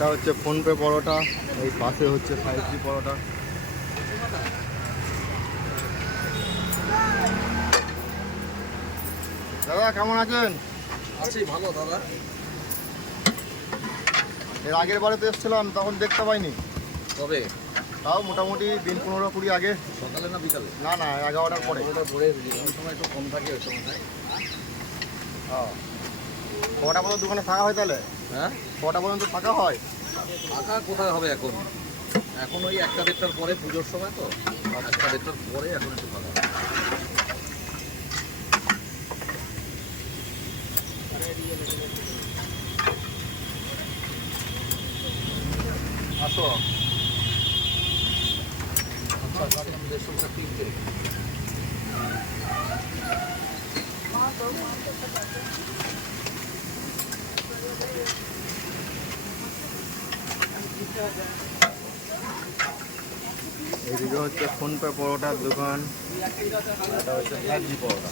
এটা হচ্ছে ফোনপে পরোটা, এই পাশে হচ্ছে 5G পরোটা। দাদা কেমন আছেন? আছি ভালো দাদা। এর আগের বারে তো এসেছিলাম, তখন দেখতে পাইনি। তবে তাও মোটামুটি দিন 15-20 আগে। সকালে না বিকালে? না না, 11টার পরে। ওটা পরে ওই সময় একটু কম থাকে ওই সময়টায়। হ্যাঁ, কটা পর্যন্ত দোকানে থাকা হয় তাহলে? হ্যাঁ, কটা পর্যন্ত থাকা হয়? ফাঁকা কোথায় হবে এখন? এখন ওই 1টা-1:30টার পরে, পুজোর সময় তো 1টা-1:30টার পরে এখন একটু ফাঁকা। আসো। আচ্ছা, 150-3টে। এদিকে হচ্ছে ফোনপে পরোটার দোকান, এটা হচ্ছে 5G পরোটা।